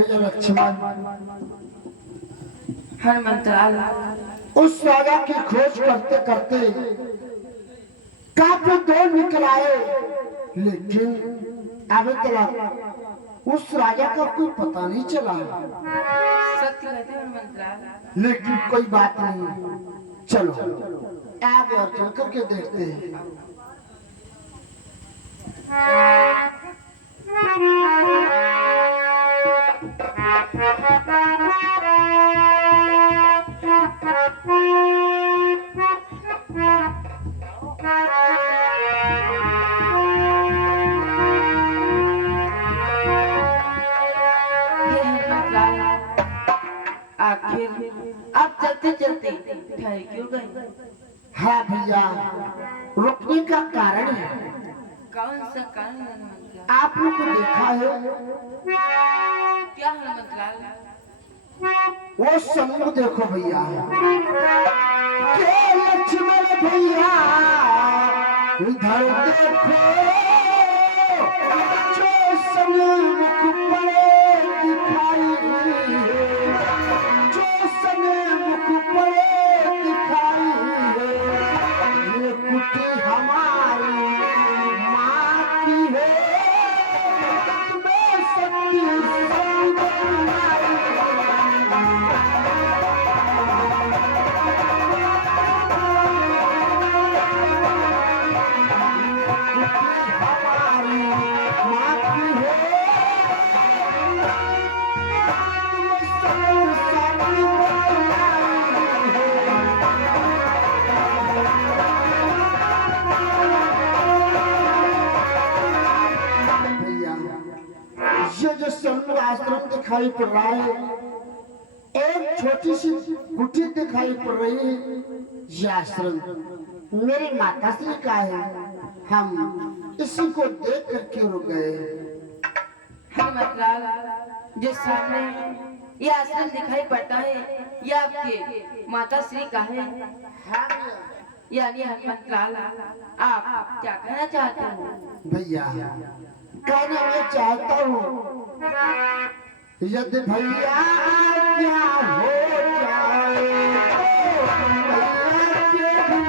भैया लक्ष्मण हनुमंतलाल उस राजा की खोज करते करते काफी दूर निकल आए, लेकिन अभी तक उस राजा का कोई पता नहीं चला। सत्य कहते हैं हनुमंतलाल। लेकिन कोई बात नहीं, चलो आगे और चल करके देखते हैं। हे हनुमंतलाल, आखिर आप चलते चलते ठहर क्यों गए? हाँ भैया, रुकने का कारण है, कौन सा कारण हनुमंतलाल? आप लोग को देखा है क्या हनुमंतलाल? वो समूह देखो भैया, के लक्ष्मण भैया इधर देखो, जो सन्मुख पड़े दिखाई, जो सन्मुख पड़े दिखाई, ये कुटी हमारी माँ की है, तुम्हें सत्य ये जो समूह आश्रम दिखाई पड़ रहा है, एक छोटी सी कुटी दिखाई पड़ रही है, ये आश्रम मेरी माता श्री का है। हम इसी को देख करके रुक गए। हनुमंतलाल, जो सामने ये आश्रम दिखाई पड़ता है, ये आपके माता श्री का है। हाँ यानी हनुमंतलाल, आप क्या कहना चाहते हो? भैया, कहना मैं चाहता हूँ, यदि भैया क्या हो जाए तो भैया के बिन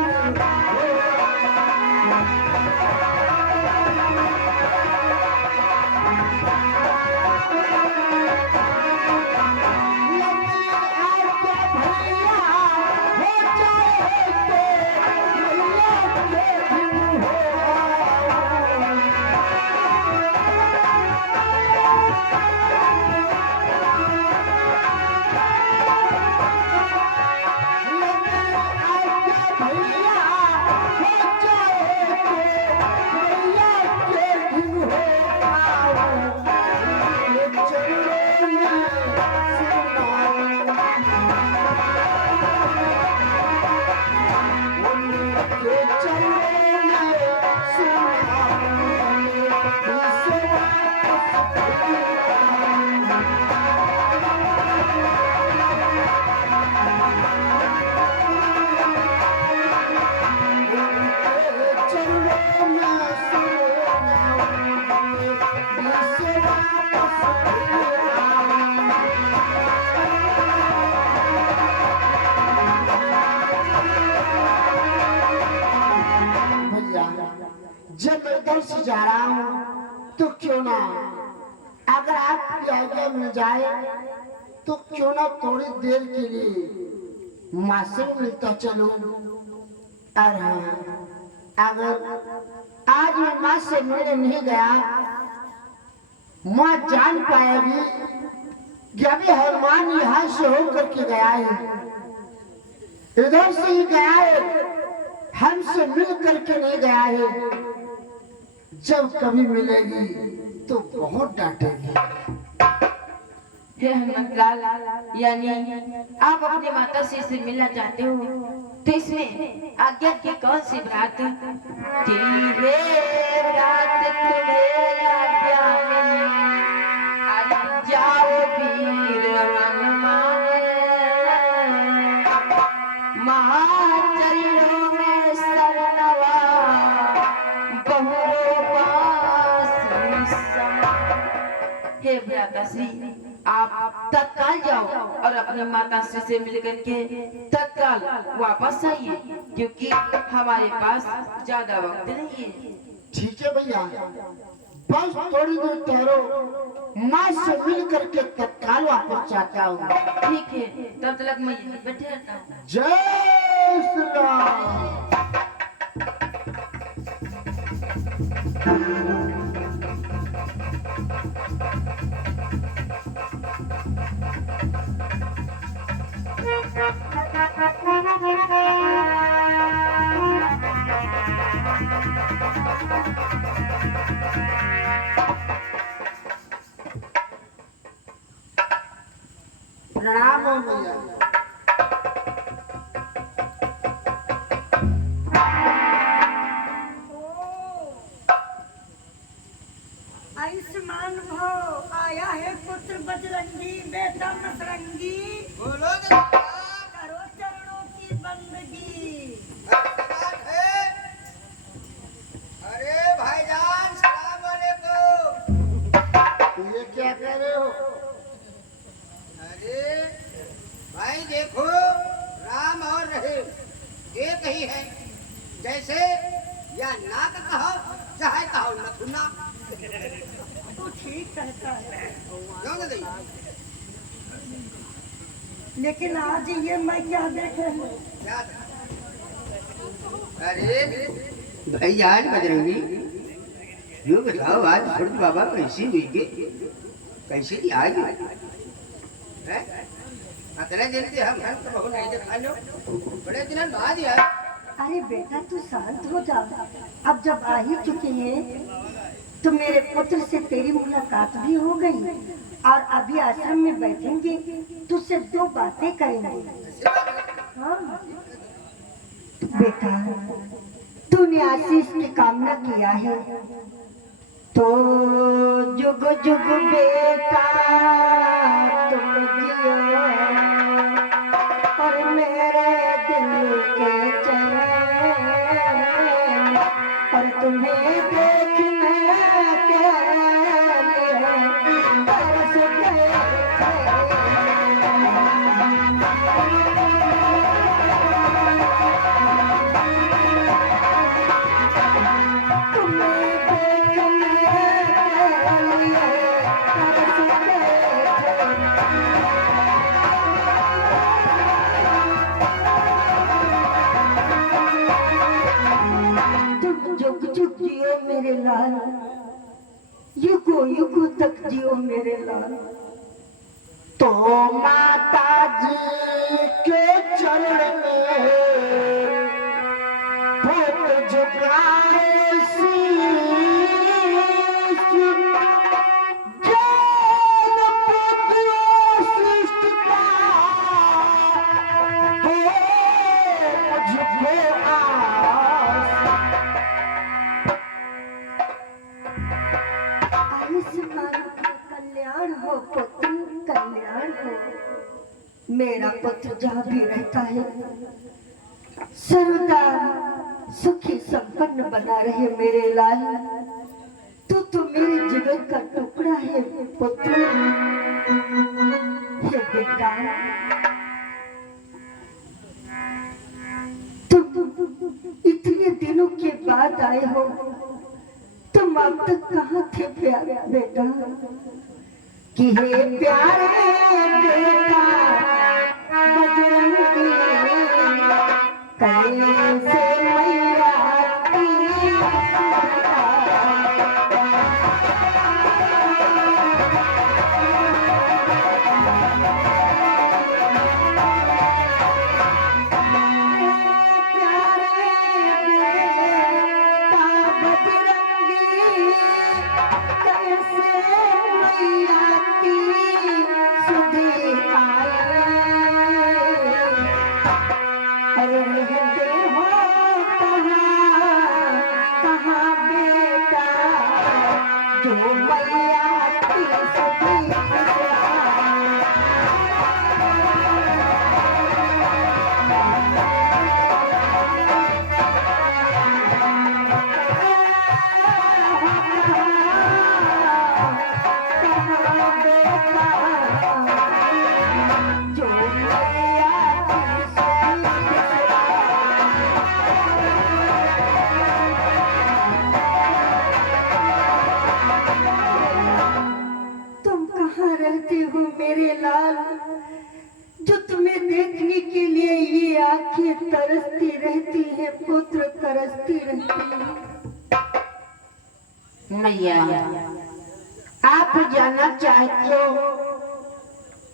जब मैं इधर से जा रहा हूँ तो क्यों ना, अगर आपकी आज्ञा मिल जाए तो क्यों ना थोड़ी देर के लिए माँ से मिलता चलूं। और हाँ, अगर आज मैं माँ से मिलने नहीं गया, माँ जान पाएगी कि अभी हनुमान यहाँ से होकर के गया है, इधर से ही गया है, हमसे मिल करके नहीं गया है। जब कभी मिलेगी तो बहुत डांटेगी। हे हनुमंतलाल, यानी आप अपने माता श्री से मिलना चाहते हो, तो इसमें आज्ञा की कौन सी बात? धीरे रात तुम्हें आज्ञा मिली, अरे जाओ वीर हनुमान, महाचरणों में सरनवा, बहु पास समा। हे भ्राता श्री, आप तत्काल जाओ और अपनी माता श्री से मिल करके तत्काल वापस आइए, क्योंकि हमारे पास ज्यादा वक्त नहीं है। ठीक है भैया, बस थोड़ी देर ठहरो, माँ से मिल करके तत्काल वापस जाता हूँ। ठीक है, तब तक मैं यहीं बैठे रहता हूँ। जय श्री राम। प्रणाम हो भैया। आयुष्मान भव, आया है पुत्र बजरंगी, बेटा मतरंगी, बोलो करो चरणों की बंदगी। अरे भाईजान सलाम वालेकुम। ये क्या कह रहे हो? अरे भाई देखो, राम और रहीम एक ही है। जैसे या नाक कहो चाहे कहो नथुना, तू ठीक कहता है, क्यों न नहीं? लेकिन आज ये मैं क्या देख रही हूँ? क्या? अरे भाईजान बजरंगी, यो बताओ आज सूरज बाबा कैसी हुई के कैसे नहीं आई है? अतरे दिन से हम तो बहुत नहीं देखा लो, बड़े दिन बाद यार। अरे बेटा तू शांत हो जा, अब जब आ ही चुके हैं तो मेरे पुत्र से तेरी मुलाकात भी हो गई और अभी आश्रम में बैठेंगे, तुझसे दो बातें करेंगे। हाँ बेटा, तूने आशीष की कामना किया है तो जुग जुग बेटा तुम जियो और मेरे दिल के चैन, और तुम्हें देखने के लिए तरस गए थे। मेरे लाल, युगो युगो तक जियो मेरे लाल। तो माता जी के चरण में फूट झुकाए शीश, ज्ञान पुत्रों सृष्टि का हो मुझको आस। आयुष्मान कल्याण हो पुत्र, कल्याण हो। मेरा पुत्र जहाँ भी रहता है सर्वदा सुखी संपन्न बना रहे मेरे लाल। तू तो मेरे जिगर का टुकड़ा है पुत्र। हे बेटा, तुम इतने दिनों के बाद आए हो, तुम अब तक कहाँ थे प्यारे बेटा? कि हे प्यारे बेटा बजरंगी, कैसे मैया की मैया, आप जानना चाहते हो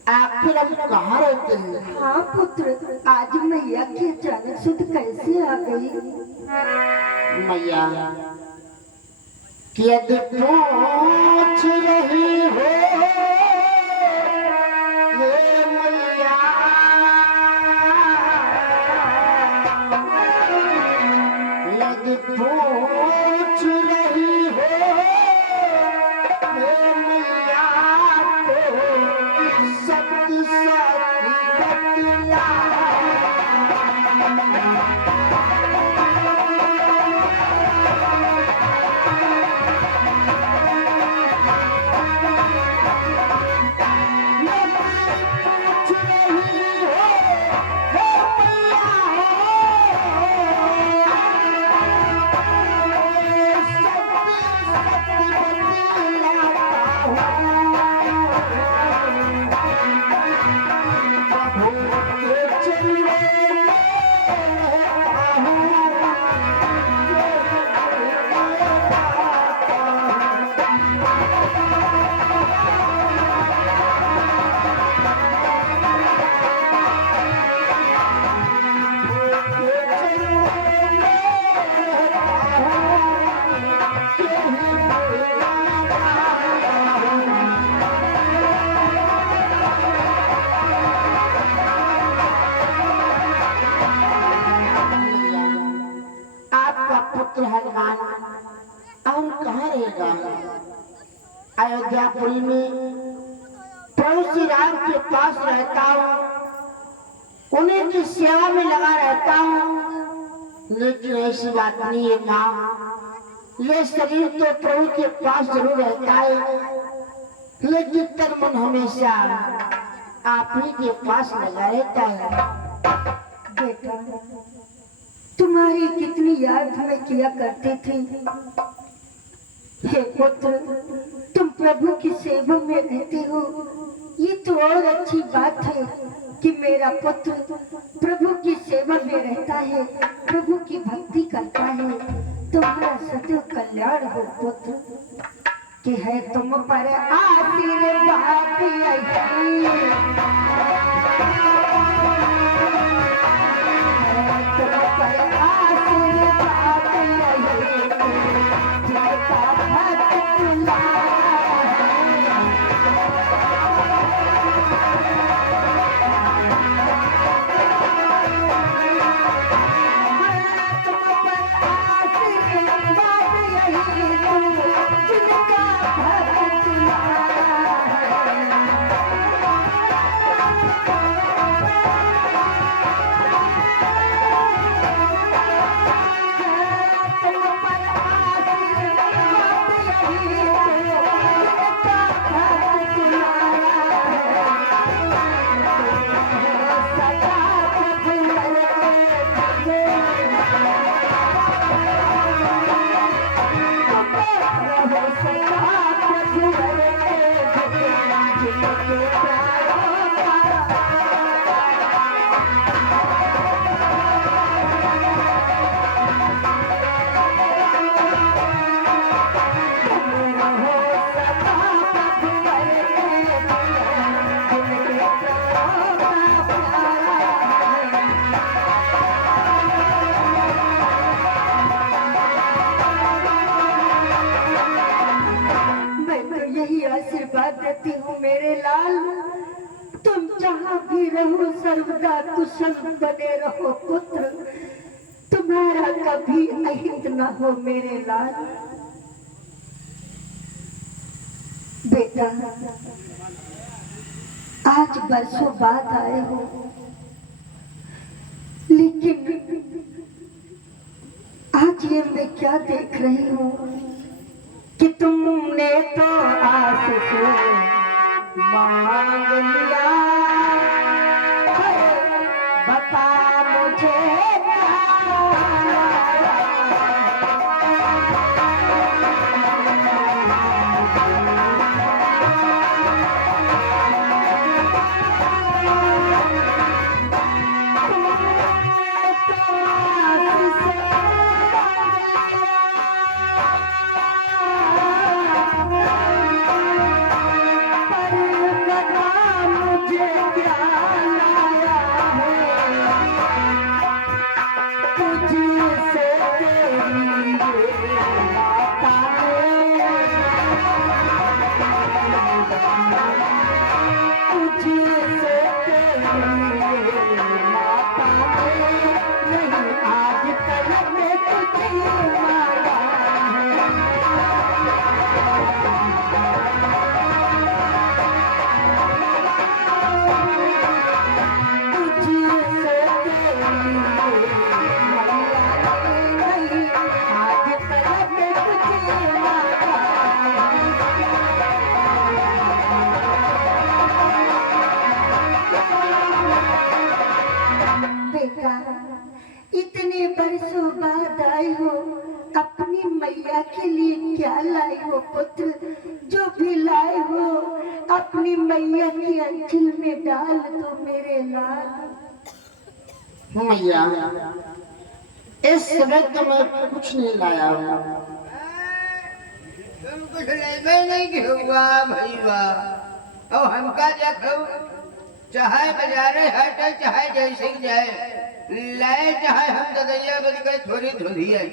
आखिर हम कहाँ रहते हैं? हाँ पुत्र, आज मैया की अचानक सुध कैसे आ गई? मैया, कि यदि पूछ रही हो ये मैया, यदि पूछ रही हो ये मैया, तो सत्य सत्य बतला। पुत्र हनुमान और कहाँ रहेगा? अयोध्यापुरी में प्रभु श्री राम के पास रहता हूँ, उन्हीं की सेवा में लगा रहता हूँ। लेकिन ऐसी बात नहीं है माँ, ये शरीर तो प्रभु के पास जरूर रहता है, लेकिन तन मन हमेशा आप ही के पास लगा रहता है। बेटा, तुम्हारी कितनी याद मैं किया करती थी। हे पुत्र, तुम प्रभु की सेवा में रहते हो, ये तो और अच्छी बात है कि मेरा पुत्र प्रभु की सेवा में रहता है, प्रभु की भक्ति करता है। तुम्हारा सदैव कल्याण हो पुत्र, कि है तुम पर आशीर्वाद देती हूँ मेरे लाल, तुम जहाँ भी रहो सर्वदा कुशल बने रहो पुत्र, तुम्हारा कभी अहित न हो मेरे लाल। बेटा, आज बरसों बाद आए हो, लेकिन आज ये मैं क्या देख रही हूँ कि तुमने तो आस से मांग लिया, बता मुझे क्या लाई हो पुत्र? जो भी लाए हो अपनी मैया की अंचल में डाल दो मेरे लाल। मैया, इस समय तो मैं कुछ नहीं लाया हूँ। तुम कुछ लेबे नहीं के हुआ भैया। अब हमका देखो, चाहे बाजारे हटे चाहे जैसे जाए लाए, चाहे हम ददैया बन गए थोड़ी धुली है,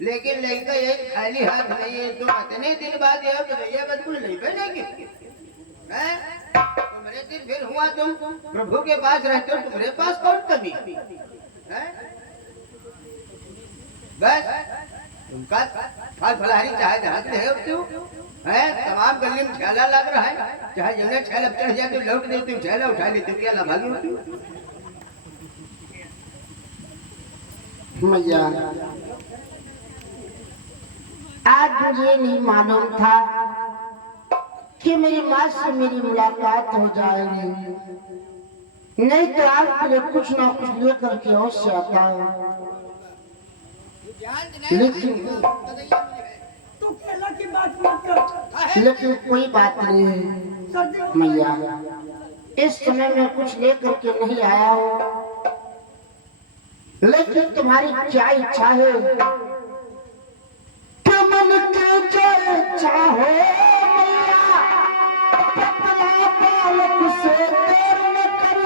लेकिन लड़का ये खाली हाथ नहीं है। तुम इतने दिन बाद ये ददैया बन कुछ लेबे नहीं के हैं? तुम्हारे दिन फिर हुआ, तुम प्रभु के पास रहते हो, तुम्हारे पास कौन कमी है? बस तुमका फल फलहारी चाहे जहाँ के रहे हो है, तमाम गली में ठेला लग रहा है, चाहे जने ठेला चढ़ जाए तो लौट देते हो, ठेला उठा लेते हो, क्या लाभागी होती हो? मैया, आज मुझे नहीं मालूम था कि मेरी माँ से मेरी मुलाकात हो जाएगी, नहीं तो आपके लिए कुछ ना कुछ लेकर के अवश्य आता हूँ। लेकिन केला की बात मत कर। लेकिन कोई बात नहीं है मैया, इस समय मैं कुछ लेकर के नहीं आया हूँ, लेकिन तुम्हारी क्या इच्छा है? क्या मन के जो इच्छा हो मैया, पतला बालक से देर न कर,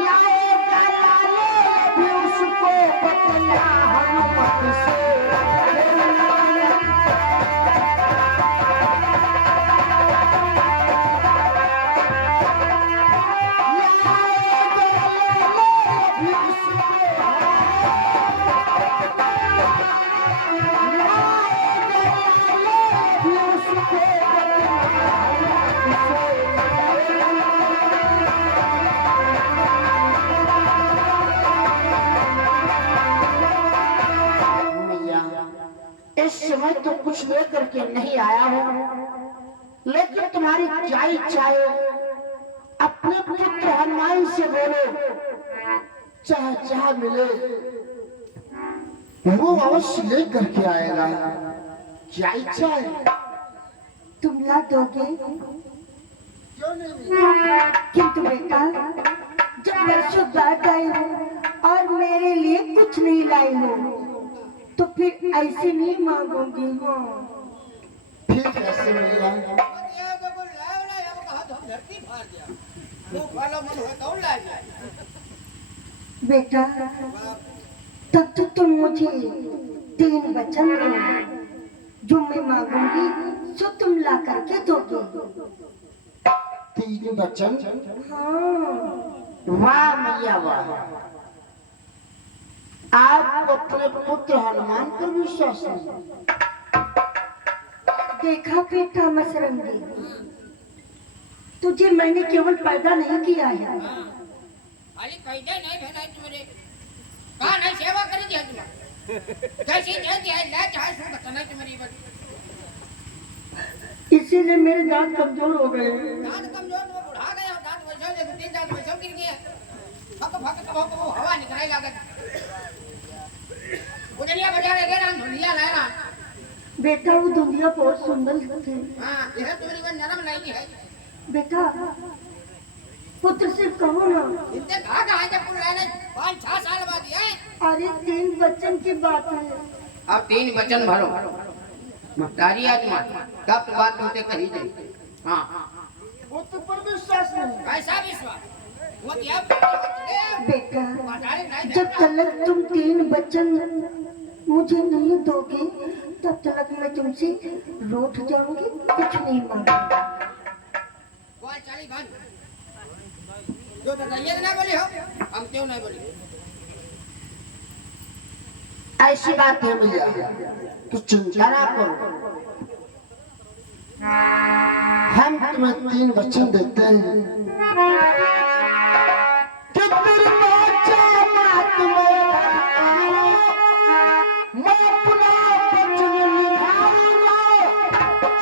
लाएगा लाले भी उसको बतला हनुमत से। इस समय तो कुछ लेकर के नहीं आया हूँ, लेकिन तुम्हारी क्या इच्छा है? अपने पुत्र हनुमान से बोलो, चाहे चाहे मिले वो अवश्य लेकर के आएगा। क्या इच्छा है? तुम ला दोगे? क्यों नहीं? किंतु बेटा, जब वर्षों बाद आई हो और मेरे लिए कुछ नहीं लाई हो, तो फिर ऐसे नहीं मांगोगी हो। फिर कैसे मैया? बेटा, तब तो तुम मुझे 3 वचन दो, जो मैं मांगूंगी सो तुम ला करके दोगे। 3 वचन? हाँ। वाह मैया वाह, आप अपने पुत्र हनुमान पर विश्वास नहीं? देखा बेटा मसरंगी, तुझे मैंने केवल पैदा नहीं किया है, अरे पैदा नहीं भेजा तुम्हारे कहा नहीं सेवा करी दिया तुम्हारा कैसी दे दिया ला चाहे सो बताना तुम्हारी बात। इसीलिए मेरे दांत कमजोर हो गए। दांत कमजोर तो बुढ़ा गया, दांत वैसे ले 2-3 दांत वैसे गिर गए, फक फक कब हवा निकलने लागत, उजलिया बजा रहे ना धुलिया लाया। बेटा वो दुनिया बहुत सुंदर थे। हां यह तुम्हारी बात नरम नहीं है बेटा, पुत्र से कहो ना। इतने भाग आए जब पुल रहने 5-6 साल बाद है। अरे 3 वचन की बात है। अब 3 वचन भरो, महतारी आत्मा तब तो बात तुमसे कही जाए। हाँ, वो तो पर विश्वास नहीं। कैसा विश्वास? वो क्या बेटा, जब तक तुम 3 वचन मुझे नहीं दोगे, तब तक मैं तुमसे रूठ जाऊंगी, कुछ नहीं मांगूंगी। कौन चाली बंद जो तो ये ना बोली हो, हम क्यों नहीं बोली? ऐसी बात है भैया, तो चिंता ना करो, हम तुम्हें 3 वचन देते हैं कि तेरी बाचा मात में मैं अपना वचन निभाऊंगा,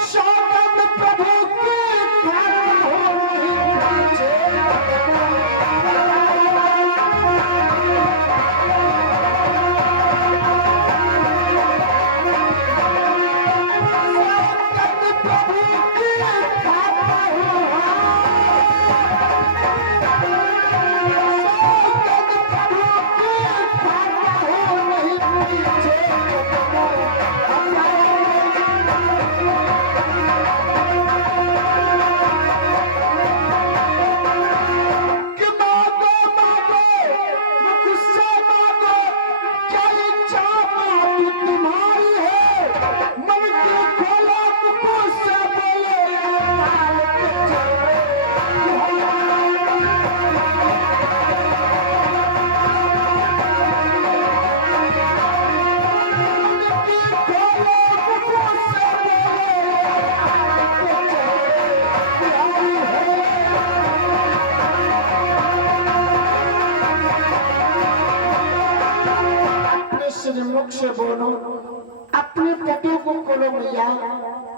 सौगंध प्रभु की खाता हूँ नहीं पीछे।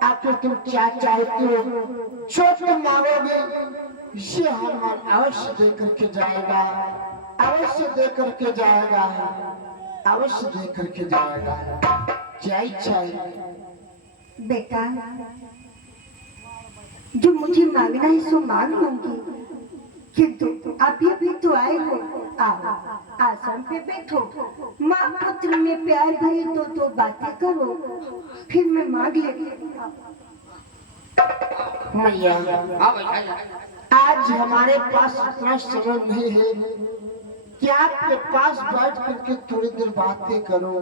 आखिर तुम क्या चाहती हो? जो तुम मांगोगे ये हनुमान अवश्य दे करके जाएगा, अवश्य दे करके जाएगा, अवश्य दे करके जाएगा। क्या इच्छा है? बेटा, जो मुझे मांगना है सो मांग लूंगी, किंतु अभी भी तो आए हो, आओ आसन पे बैठो, माँ पुत्र में प्यार भरी दो बातें करो, फिर मैं मांग लेती हूँ। मैया, हाँ भाई, आज हमारे पास इतना समय नहीं है कि आपके पास बैठ करके थोड़ी देर बातें करो।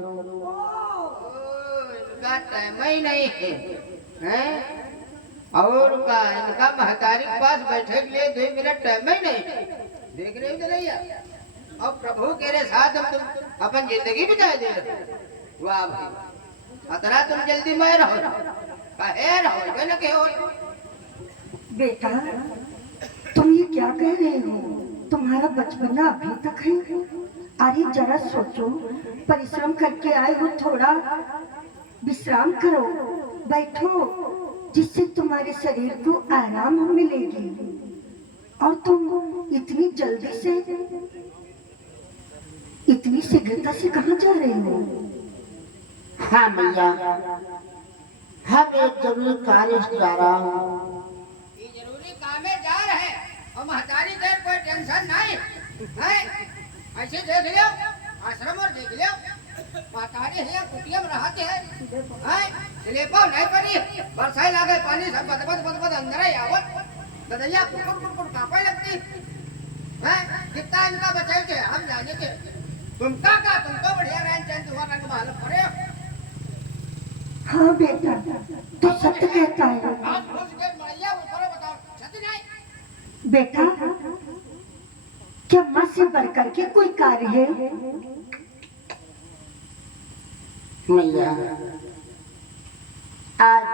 इनका टाइम ही नहीं है, हैं? और का इनका महतारी के पास बैठे के लिए 2 मिनट टाइम ही नहीं है। देख रहे हो जरैया, और प्रभु के रे साथ हम तुम अपन जिंदगी बिता दे रहे। वाह भाई, अतरा तुम जल्दी में रहो, कहे रहो न के हो। बेटा, तुम ये क्या कह रहे हो? तुम्हारा बचपना अभी तक है? अरे जरा सोचो, परिश्रम करके आए हो, थोड़ा विश्राम करो, बैठो, जिससे तुम्हारे शरीर को आराम मिलेगी। और तुम इतनी जल्दी से, इतनी शीघ्रता से कहाँ जा रहे हो? हाँ मैया, हम एक जरूरी कार्य से जा रहा हूँ। ये जरूरी काम में जा रहे और महतारी देर कोई टेंशन नहीं है। ऐसे देख लियो, आश्रम और देख लियो, महतारी है कुटिया में रहते हैं, स्लेपा नहीं करी, बरसाई लागे पानी सब बद अंदर ही आवत, ददैया कुकुर कांपे लगती है। कितना इनका बचाए थे हम जाने थे, तुमको बढ़िया रहन चैन तुम्हारा रंग मालूम पड़े। हाँ बेटा, तो सत्य कहता है। आज घुस के मरिया ऊपर बताओ, सच नहीं? बेटा, क्या माँ से बढ़कर के कोई कार्य है? मैया, आज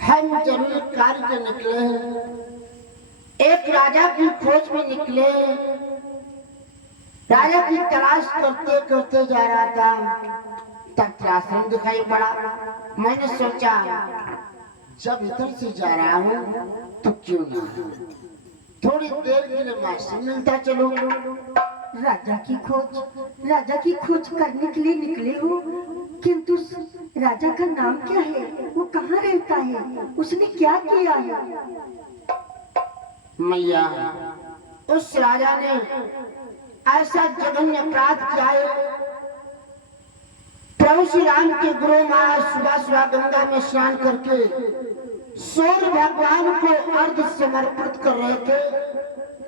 हम जरूरी कार्य पे निकले हैं। एक राजा की खोज में निकले, राजा की तलाश करते करते जा रहा था, तब आश्रम दिखाई पड़ा। मैंने सोचा जब इधर से जा रहा हूँ तो क्यों ना थोड़ी देर के लिए माँ से मिलता चलो। राजा की खोज करने के लिए निकले हो, किंतु राजा का नाम क्या है? वो कहाँ रहता है? उसने क्या किया है? मैया, उस राजा ने ऐसा जघन्य अपराध किया है। प्रभु श्री राम के गुरु महाराज सुबह सुबह गंगा में स्नान करके सूर्य भगवान को अर्घ समर्पित कर रहे थे।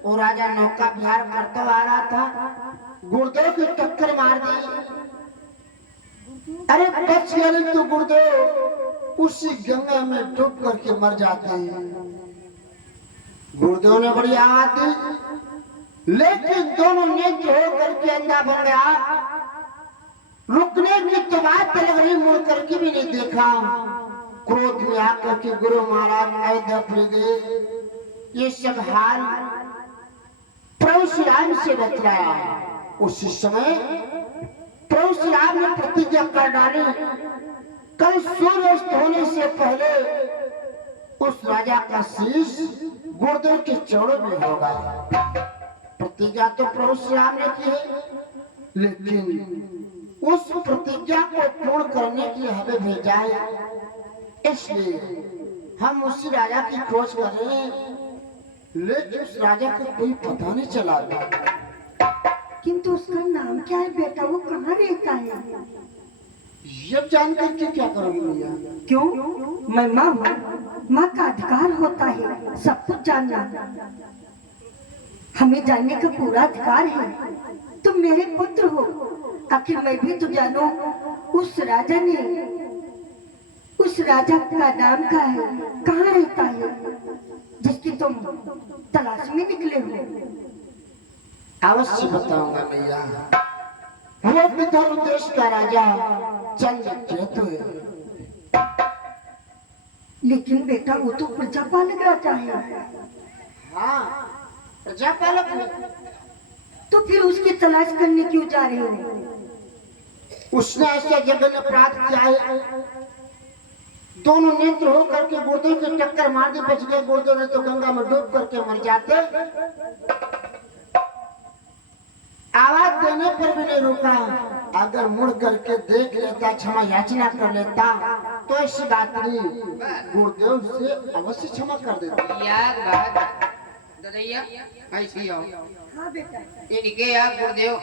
वो राजा नौका विहार करता आ रहा था, गुरुदेव की टक्कर मार दी। अरे बच गए तो गुरुदेव उसी गंगा में डूब करके मर जाते हैं। गुरुदेव ने बड़ी आवाज दी, लेकिन दोनों नेत्र हो करके अंधा बन गया। रुकने की तो बात लग रही, मुड़ करके भी नहीं देखा। क्रोध में आकर के गुरु महाराज अयोध्या फिर गए। ये सब हाल प्रभु श्री राम से बतलाया। उसी समय प्रभु श्री राम ने प्रतिज्ञा कर डाली, कल सूर्यास्त होने से पहले उस राजा का शीश गुरुदेव के चरणों में होगा। प्रतिज्ञा तो प्रभु श्री राम ने की है, लेकिन उस प्रतिज्ञा को पूर्ण करने के लिए हमें भेजा है। इसलिए हम उसी राजा की खोज कर रहे हैं, लेकिन उस राजा को कोई पता नहीं चला। किंतु उसका नाम क्या है बेटा? वो कहाँ रहता है? ये जान करके क्या करूंगी भैया? क्यों? मैं माँ हूँ, माँ का अधिकार होता है सब कुछ जानना। हमें जानने का पूरा अधिकार है। तुम मेरे पुत्र हो, आखिर मैं भी तो जानू उस राजा का नाम क्या है, कहाँ रहता है, जिसकी तुम तलाश में निकले हो। अवश्य बताऊंगा मैया। वो विदर्भ देश का राजा चंद्रकेतु है। लेकिन बेटा वो तो प्रजापालक राजा है। हाँ, प्रजापालक है। तो फिर उसकी तलाश करने क्यों जा रहे हो? उसने ऐसा जघन्य अपराध किया है, दोनों नेत्र हो करके गुर्दे के टक्कर मार दी, बच गए गुर्दे, नहीं तो गंगा में डूब करके मर जाते। आवाज देने पर भी नहीं रुका। अगर मुड़ करके देख लेता, क्षमा याचना कर लेता तो ऐसी बात नहीं, गुरुदेव से अवश्य क्षमा कर देता। याद बात ददैया ऐसी आओ हाँ बेटा। इनके या गुरुदेव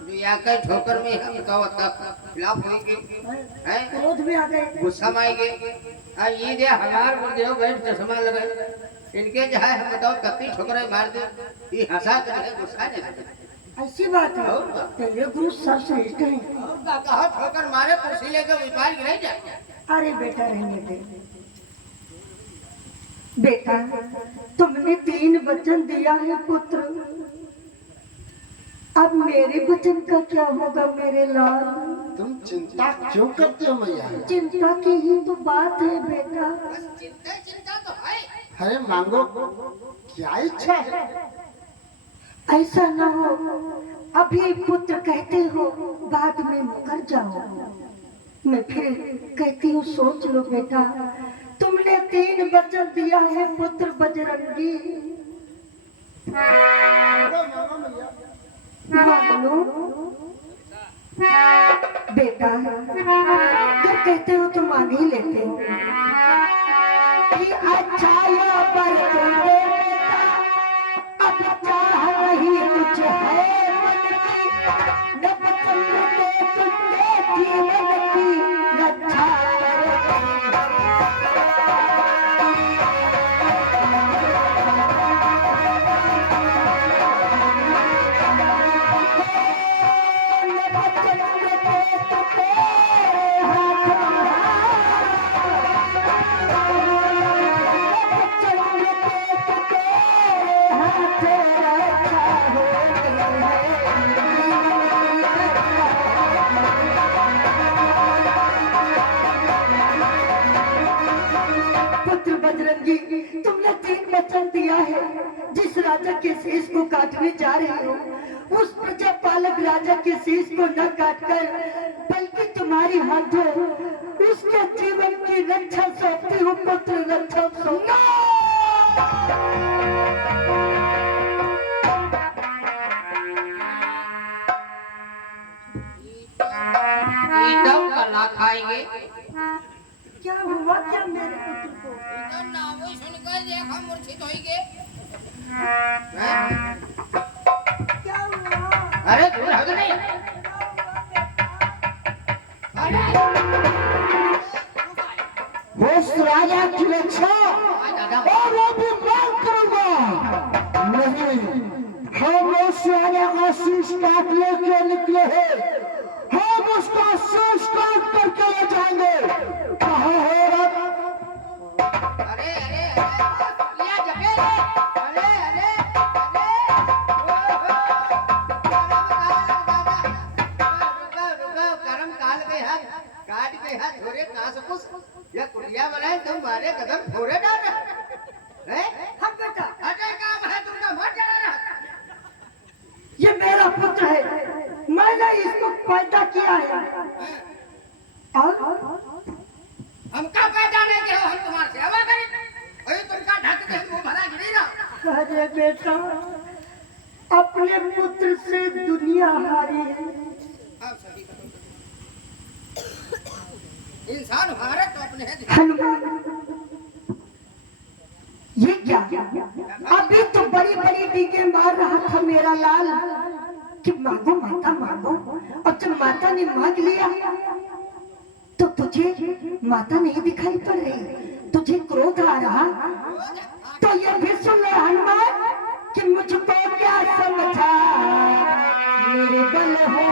जो या कर ठोकर में हम बताओ तब खिलाफ होएंगे हैं, क्रोध में आ गए। गुस्सा में आएंगे। और ये दे हमार गुरुदेव बैठ चश्मा लगाए, इनके जो है हम बताओ कत्ती ठोकर मार दे, ये हंसा कर गुस्सा नहीं। ऐसी बात है, तेरे गुरु सर्वश्रेष्ठ हैं। कहा ठोकर मारे कुर्सी लेकर व्यापार गिर जाए। अरे बेटा रहने दे बेटा, तुमने 3 वचन दिया है पुत्र, अब मेरे वचन का क्या होगा मेरे लाल? तुम चिंता क्यों करते हो मैया? चिंता की ही तो बात है बेटा। चिंता तो है। अरे मांगो, क्या इच्छा है? ऐसा न हो अभी पुत्र कहते हो, बाद में मुकर जाओ। मैं फिर कहती हूँ सोच लो बेटा, तुमने 3 वचन दिया है पुत्र बजरंगी, मांग लो बेटा। क्या कहते हो तो मान ही लेते हो कि अच्छा या बरत दे बेटा, अब चाह नहीं कुछ है मन की, नब चंद्र के तुझे जीवन की रक्षा करे। तुमने 3 वचन दिया है, जिस राजा के शीश को काटने जा रहे हो, उस प्रजापालक राजा के शीश को न काटकर बल्कि तुम्हारी हाथों उसके जीवन की रक्षा सौंपती हूँ पुत्र, रक्षा सौंपती। कला खाएंगे। क्या हुआ क्या मेरे पुत्र को? नाम सुनकर देखा मूर्छित होएंगे। क्या हुआ? अरे दूर हट नहीं। उस राजा की रक्षा और वो भी मैं करूंगा। नहीं, हम उस राजा का शीश काट लेके निकले हैं, हम उसका शीश काट करके ले जाएंगे। कहाँ है रथ? अरे अरे या जगे अरे अरे कर्म काल के हाथ काट के हाथ थोड़े कास कुछ या कुटिया बनाए तुम मारे कदम थोड़े डाल हैं। हम बेटा, अरे काम है तुमका मर जाना। ये मेरा पुत्र है, मैंने इसको पैदा किया है और हमका पैदा नहीं किया, हम तुम्हारी सेवा करें। वही तुमका ढक के मुंह भरा गिरी ना। अरे बेटा, अपने पुत्र से दुनिया हारी है। आप सही करो। इंसान हारे तो अपने है। हनुमान, ये क्या? अभी तो बड़ी बड़ी डीगे मार रहा था मेरा लाल कि मांगो माता मांगो, और जब माता ने मांग लिया तो तुझे माता नहीं दिखाई पड़ रही, तुझे क्रोध आ रहा। तो ये भी सुन ले हनुमान कि मुझको क्या समझा, मेरे बल हो